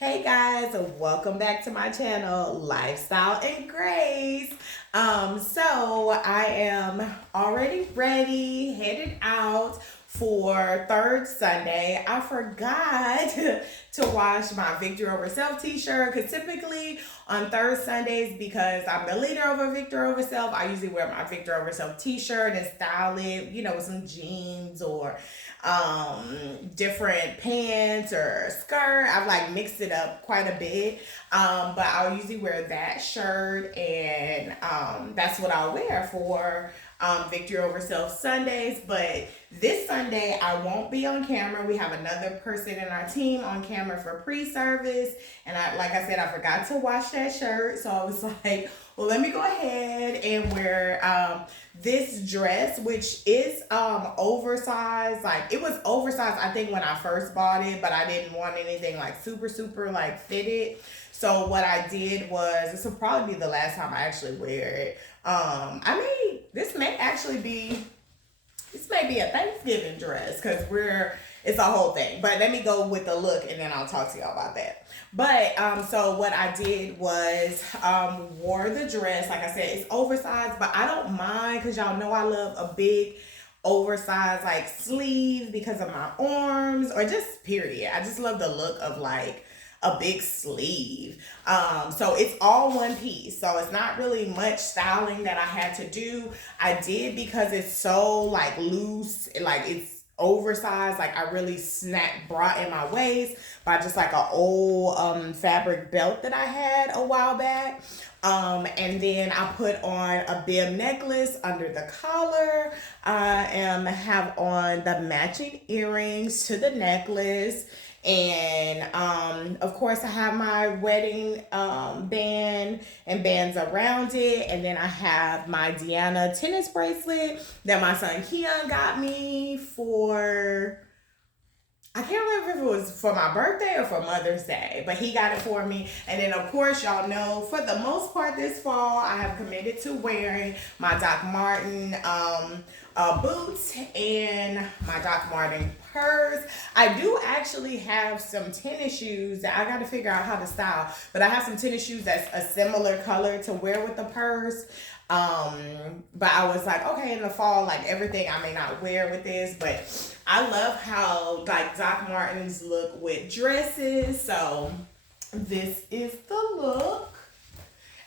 Hey guys, welcome back to my channel, Lifestyle and Grace. So I am already ready, headed out for third Sunday. I forgot to wash my Victor Over Self t-shirt because typically on third Sundays, because I'm the leader of a Victor Over Self, I usually wear my Victor Over Self t-shirt and style it, with some jeans or different pants or skirt. I've like mixed it up quite a bit. But I'll usually wear that shirt and that's what I'll wear for Victory Over Self Sundays. But this Sunday I won't be on camera. We have another person in our team on camera for pre-service. And like I said, I forgot to wash that shirt. So I was like, well, let me go ahead and wear this dress, which is oversized. Like it was oversized, I think, when I first bought it, but I didn't want anything like super like fitted. So what I did was, this will probably be the last time I actually wear it. This may be a Thanksgiving dress because it's a whole thing. But let me go with the look and then I'll talk to y'all about that. But so what I did was wore the dress. Like I said, it's oversized, but I don't mind because y'all know I love a big oversized like sleeve because of my arms or just period. I just love the look of like a big sleeve. So it's all one piece. So it's not really much styling that I had to do. I did because it's so like loose, like it's oversized. Like I really brought in my waist by just like an old fabric belt that I had a while back. And then I put on a bib necklace under the collar. I have on the matching earrings to the necklace. And of course, I have my wedding band and bands around it. And then I have my Deanna tennis bracelet that my son Keon got me for, I can't remember if it was for my birthday or for Mother's Day, but he got it for me. And then, of course, y'all know, for the most part this fall, I have committed to wearing my Doc Marten boots and my Doc Marten purse. I do actually have some tennis shoes that I got to figure out how to style, but I have some tennis shoes that's a similar color to wear with the purse. But I was like, okay, in the fall, like everything I may not wear with this, but I love how like Doc Martens look with dresses. So this is the look.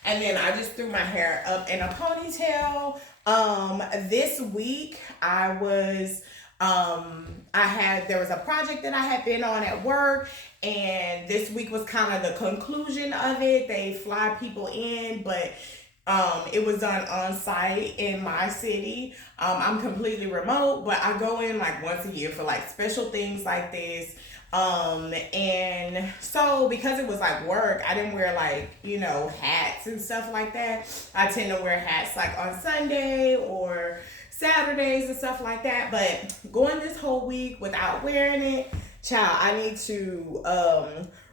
And then I just threw my hair up in a ponytail. This week there was a project that I had been on at work, and this week was kind of the conclusion of it. They fly people in, but it was done on site in my city. I'm completely remote, but I go in like once a year for like special things like this. And so because it was like work, I didn't wear like, hats and stuff like that. I tend to wear hats like on Sunday or Saturdays and stuff like that. But going this whole week without wearing it, child, I need to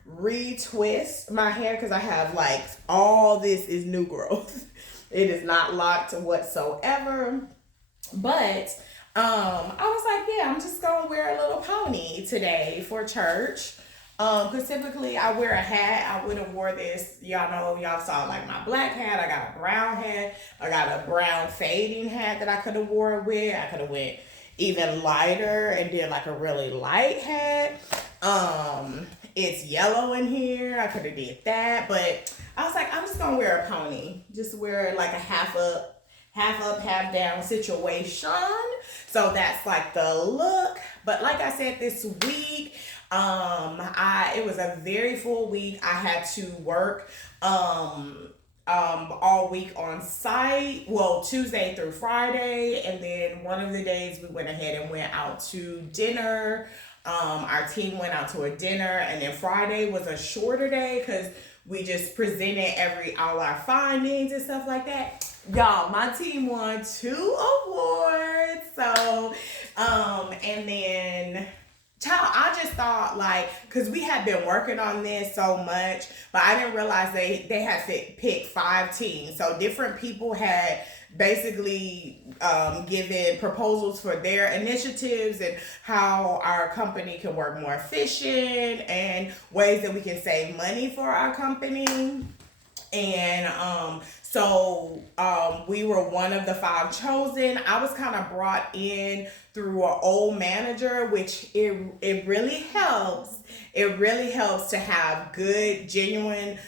retwist my hair because I have like all this is new growth. It is not locked whatsoever. But I was like, yeah, I'm just gonna wear a little pony today for church. Because typically I wear a hat. I would have wore this. Y'all know, y'all saw like my black hat. I got a brown hat. I got a brown fading hat that I could have wore with. I could have went even lighter and did like a really light hat. It's yellow in here. I could have did that, but I was like, I'm just gonna wear a pony. Just wear like a half up, half down situation. So that's like the look. But like I said, this week, it was a very full week. I had to work all week on site. Well, Tuesday through Friday, and then one of the days we went ahead and went out to dinner. Our team went out to a dinner, and then Friday was a shorter day because we just presented all our findings and stuff like that. Y'all, my team won 2 awards. So, and then Child, I just thought like, cause we had been working on this so much, but I didn't realize they had to pick 5 teams. So different people had basically given proposals for their initiatives and how our company can work more efficient and ways that we can save money for our company. And we were one of the 5 chosen. I was kind of brought in through an old manager, which it really helps. It really helps to have good, genuine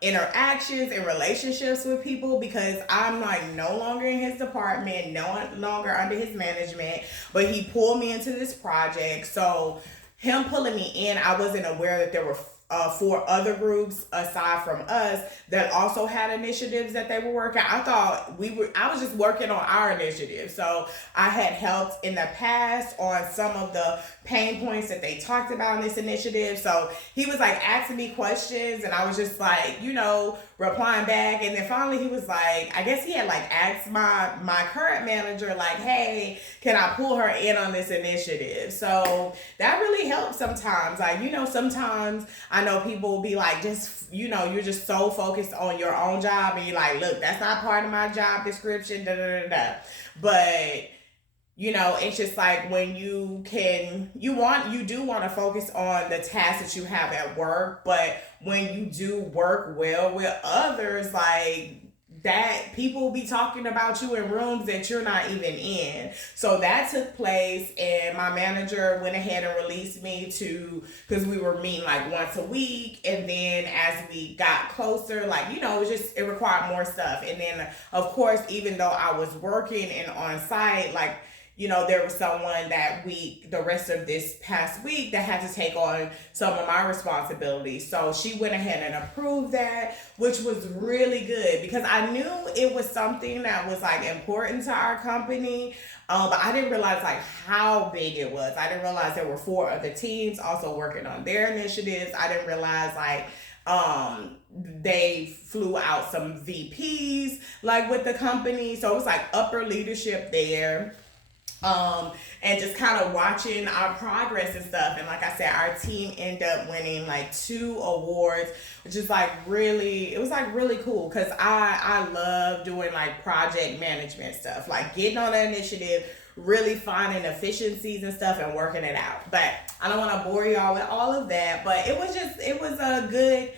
interactions and relationships with people, because I'm like no longer in his department, no longer under his management, but he pulled me into this project. So him pulling me in, I wasn't aware that there were 4 other groups aside from us that also had initiatives that they were working. I was just working on our initiative. So I had helped in the past on some of the pain points that they talked about in this initiative. So he was like asking me questions and I was just like, replying back. And then finally he was like, I guess he had like asked my current manager, like, hey, can I pull her in on this initiative? So that really helps sometimes. Like, sometimes I know people will be like, you're just so focused on your own job and you're like, look, that's not part of my job description, da da da da. But it's just like when you do want to focus on the tasks that you have at work, but when you do work well with others, like that, people will be talking about you in rooms that you're not even in. So that took place, and my manager went ahead and released me because we were meeting like once a week, and then as we got closer, like it required more stuff. And then of course, even though I was working and on site, like there was someone that week, the rest of this past week, that had to take on some of my responsibilities. So she went ahead and approved that, which was really good because I knew it was something that was like important to our company. But I didn't realize like how big it was. I didn't realize there were 4 other teams also working on their initiatives. I didn't realize like they flew out some VPs like with the company. So it was like upper leadership there. And just kind of watching our progress and stuff. And like I said, our team ended up winning like 2 awards, which is like it was like really cool because I love doing like project management stuff, like getting on an initiative, really finding efficiencies and stuff and working it out. But I don't want to bore y'all with all of that, but it was a good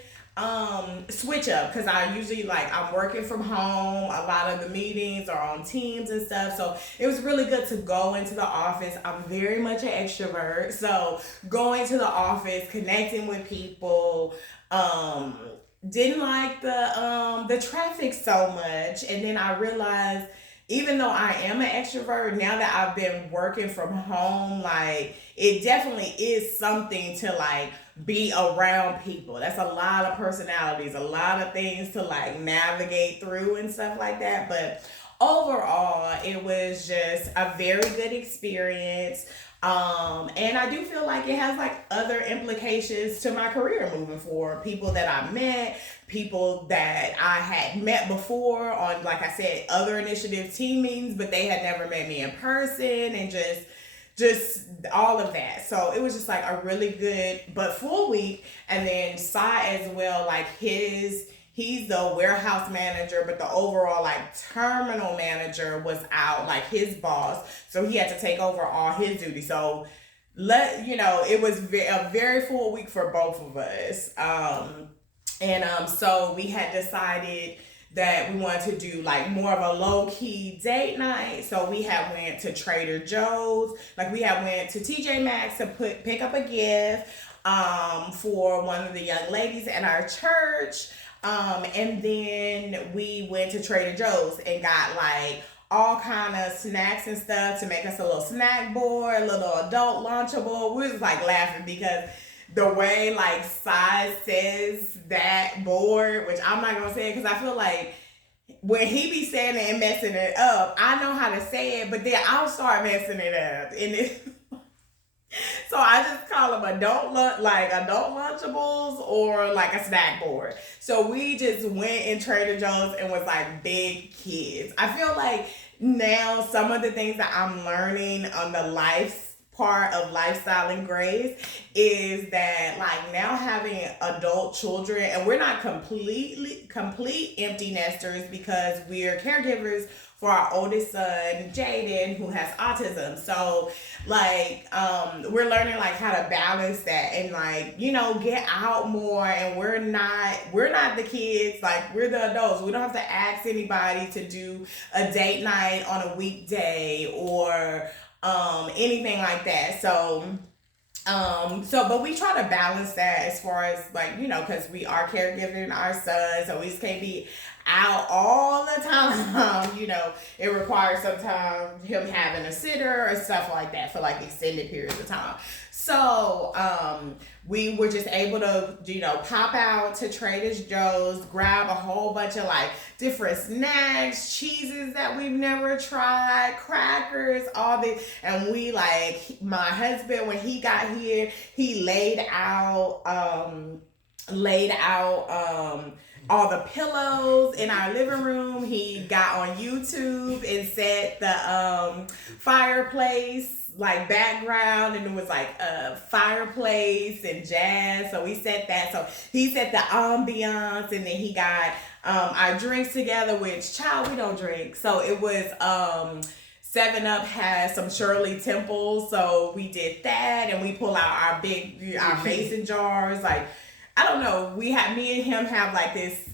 switch up because I usually I'm working from home. A lot of the meetings are on Teams and stuff, so it was really good to go into the office. I'm very much an extrovert, so going to the office, connecting with people, didn't like the traffic so much. And then I realized, even though I am an extrovert, now that I've been working from home, like it definitely is something to like be around people. That's a lot of personalities, a lot of things to like navigate through and stuff like that. But overall, it was just a very good experience. And I do feel like it has like other implications to my career moving forward. People that I met, people that I had met before on, like I said, other initiative team meetings, but they had never met me in person, and just all of that. So it was just like a really good but full week. And then Sai as well, like he's the warehouse manager, but the overall like terminal manager was out, like his boss. So he had to take over all his duties. So it was a very full week for both of us. So we had decided that we wanted to do like more of a low-key date night. So we had went to Trader Joe's. Like we had went to TJ Maxx to pick up a gift for one of the young ladies at our church. And then we went to Trader Joe's and got like all kind of snacks and stuff to make us a little snack board, a little adult lunchable. We was like laughing because the way like size says that board, which I'm not gonna say it because I feel like when he be saying it and messing it up, I know how to say it, but then I'll start messing it up. So I just call them adult lunchables or like a snack board. So we just went in Trader Joe's and was like big kids. I feel like now some of the things that I'm learning on the life part of Lifestyle and Grace is that like now having adult children, and we're not complete empty nesters because we're caregivers for our oldest son Jaden, who has autism. So like we're learning like how to balance that and like get out more, and we're not the kids, like we're the adults. We don't have to ask anybody to do a date night on a weekday or anything like that. But we try to balance that as far as like, because we are caregiving our son, so we just can't be out all the time. It requires sometimes him having a sitter or stuff like that for like extended periods of time. So we were just able to, pop out to Trader Joe's, grab a whole bunch of like different snacks, cheeses that we've never tried, crackers, all this. And we like, my husband, when he got here, he laid out all the pillows in our living room. He got on YouTube and set the fireplace like background, and it was like a fireplace and jazz. So we set that. So he set the ambiance, and then he got our drinks together, which child, we don't drink. So it was 7-Up has some Shirley Temple. So we did that, and we pull out our mason jars. Like, I don't know, me and him have like this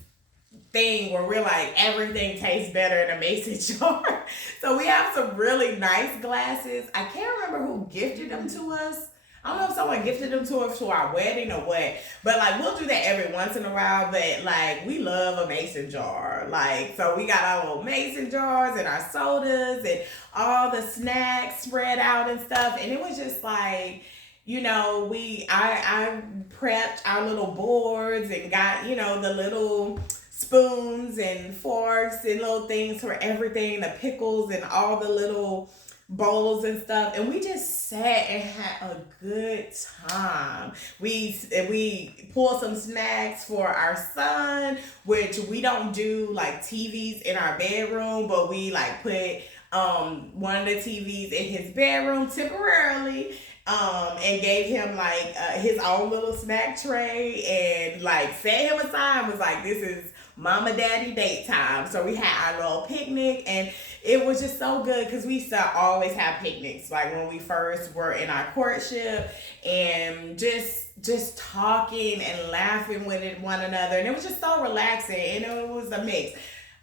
thing where we're like, everything tastes better in a mason jar. So we have some really nice glasses. I can't remember who gifted them to us. I don't know if someone gifted them to us to our wedding or what, but like we'll do that every once in a while. But like we love a mason jar. Like, so we got our little mason jars and our sodas and all the snacks spread out and stuff. And it was just like, I prepped our little boards and got, the little spoons and forks and little things for everything, the pickles and all the little bowls and stuff. And we just sat and had a good time. We pulled some snacks for our son, which we don't do like TVs in our bedroom, but we like put one of the TVs in his bedroom temporarily. And gave him like his own little snack tray and like set him aside and was like, this is mama daddy date time. So we had our little picnic, and it was just so good because we used to always have picnics like when we first were in our courtship, and just talking and laughing with one another, and it was just so relaxing, and it was a mix.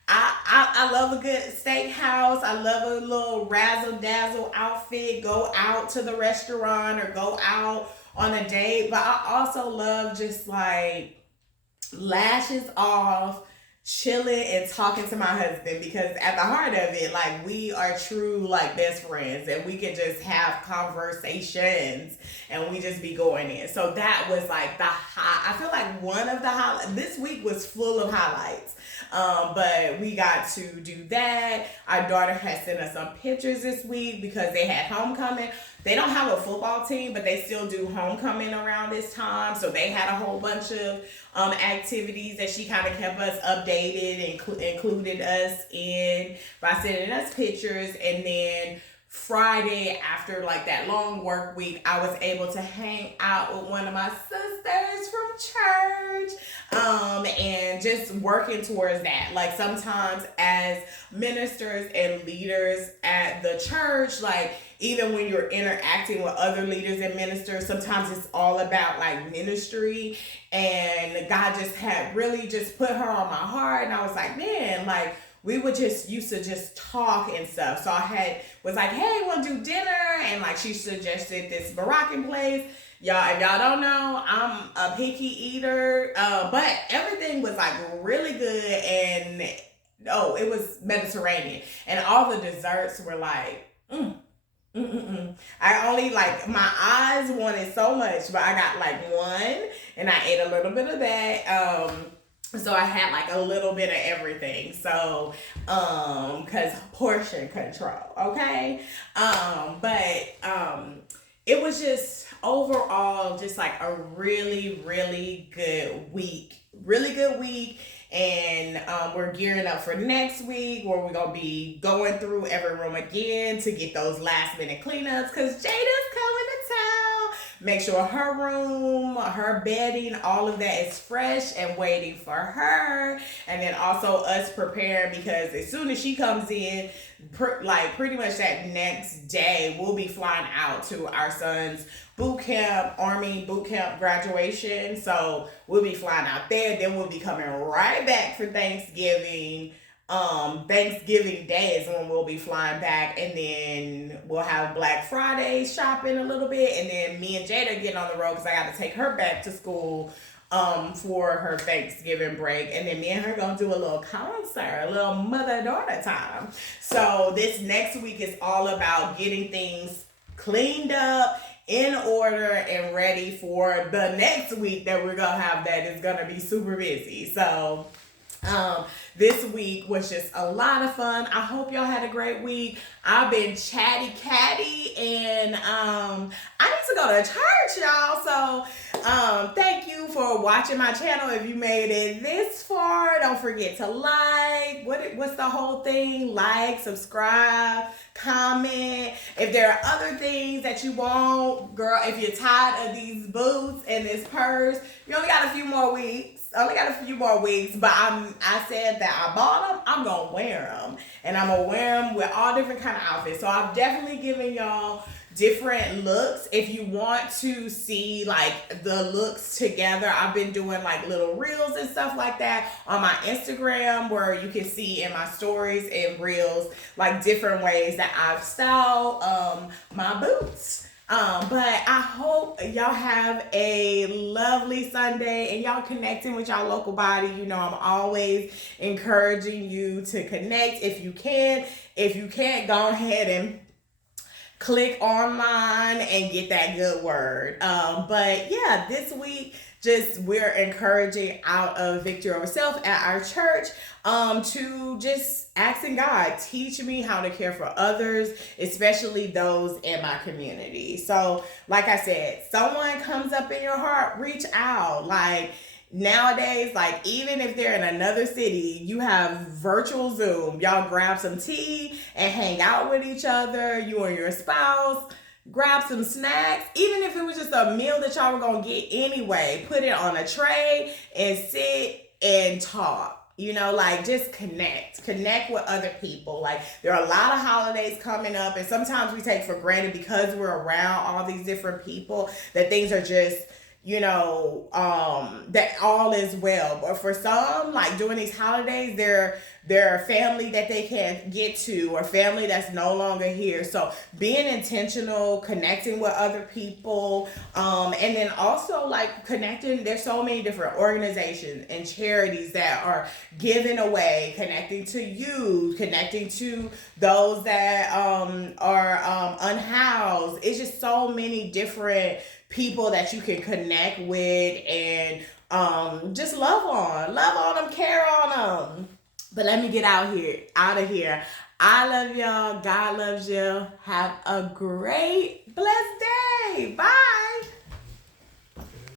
I love a good steakhouse. I love a little razzle dazzle outfit. Go out to the restaurant or go out on a date. But I also love just like lashes off, chilling and talking to my husband, because at the heart of it, like we are true like best friends, and we can just have conversations and we just be going in. So that was like I feel like one of the highlights. This week was full of highlights. But we got to do that. Our daughter has sent us some pictures this week because they had homecoming. They don't have a football team, but they still do homecoming around this time. So they had a whole bunch of activities that she kind of kept us updated and included us in by sending us pictures. And then Friday, after like that long work week, I was able to hang out with one of my sisters from church, and just working towards that. Like sometimes as ministers and leaders at the church, like even when you're interacting with other leaders and ministers, sometimes it's all about like ministry, and God just had really just put her on my heart, and I was like, man, like we would just used to just talk and stuff. So I was like, hey, want to do dinner? And like she suggested this Moroccan place. Y'all, if y'all don't know, I'm a picky eater. But everything was like really good, and it was Mediterranean. And all the desserts were like, I only like, my eyes wanted so much, but I got like one and I ate a little bit of that. So I had like a little bit of everything. So, cause portion control, okay? But it was just overall, just like a really, really good week. Really good week. And we're gearing up for next week where we're going to be going through every room again to get those last minute cleanups because Jada's coming to town. Make sure her room, her bedding, all of that is fresh and waiting for her. And then also us preparing because as soon as she comes in, pretty much that next day, we'll be flying out to our son's boot camp, Army boot camp graduation. So we'll be flying out there. Then we'll be coming right back for Thanksgiving. Thanksgiving Day is when we'll be flying back, and then we'll have Black Friday shopping a little bit, and then me and Jada getting on the road because I got to take her back to school for her Thanksgiving break, and then me and her gonna do a little concert, a little mother-daughter time. So this next week is all about getting things cleaned up, in order, and ready for the next week that we're gonna have that is gonna be super busy. So this week was just a lot of fun. I hope y'all had a great week. I've been chatty catty, and I need to go to church, y'all. So thank you for watching my channel. If you made it this far, don't forget to like. What's the whole thing? Like, subscribe, comment. If there are other things that you want, girl, if you're tired of these boots and this purse, you only got a few more weeks. But I said that I bought them. I'm gonna wear them, and I'm gonna wear them with all different kind of outfits. So I've definitely given y'all different looks. If you want to see like the looks together, I've been doing like little reels and stuff like that on my Instagram, where you can see in my stories and reels like different ways that I've styled my boots. But I hope y'all have a lovely Sunday and y'all connecting with y'all local body. You know, I'm always encouraging you to connect if you can. If you can't, go ahead and click online and get that good word. But yeah, this week, we're encouraging out of Victory Over Self at our church to just asking God, teach me how to care for others, especially those in my community. So like I said, someone comes up in your heart, reach out. Like nowadays, like even if they're in another city, you have virtual Zoom. Y'all grab some tea and hang out with each other, you and your spouse. Grab some snacks, even if it was just a meal that y'all were gonna get anyway, put it on a tray and sit and talk. You know, like just connect with other people. Like there are a lot of holidays coming up, and sometimes we take for granted because we're around all these different people that things are just, you know, that all is well. But for some, like during these holidays, they're family that they can't get to, or family that's no longer here. So being intentional, connecting with other people, and then also like connecting, there's so many different organizations and charities that are giving away, connecting to youth, connecting to those that are unhoused. It's just so many different people that you can connect with and just love on them, care on them. But let me get out of here. I love y'all. God loves you. Have a great, blessed day. Bye.